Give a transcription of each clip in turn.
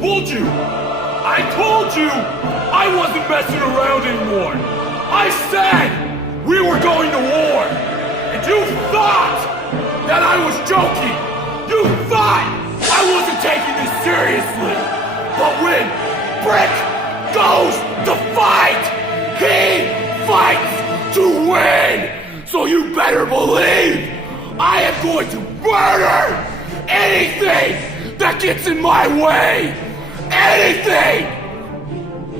told you! I told you I wasn't messing around anymore! I said we were going to war! And you thought that I was joking! You thought I wasn't taking this seriously! But when Brick goes to fight, he fights to win! So you better believe I am going to murder anything that gets in my way! Anything!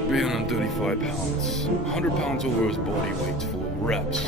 335 pounds. 100 pounds over his body weight for reps.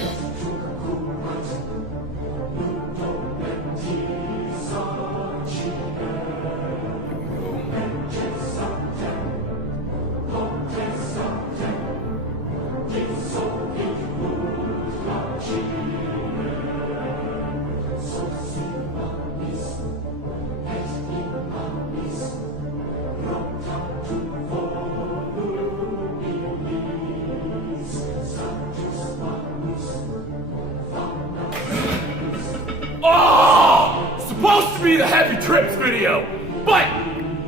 Supposed to be the heavy trips video, but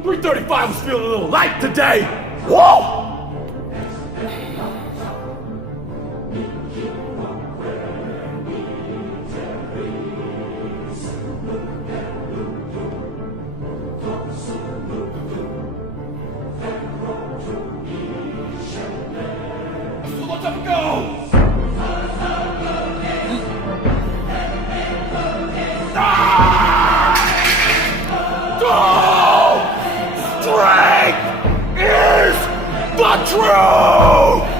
335 was feeling a little light today. Whoa! So let's have a go! Strength is the truth!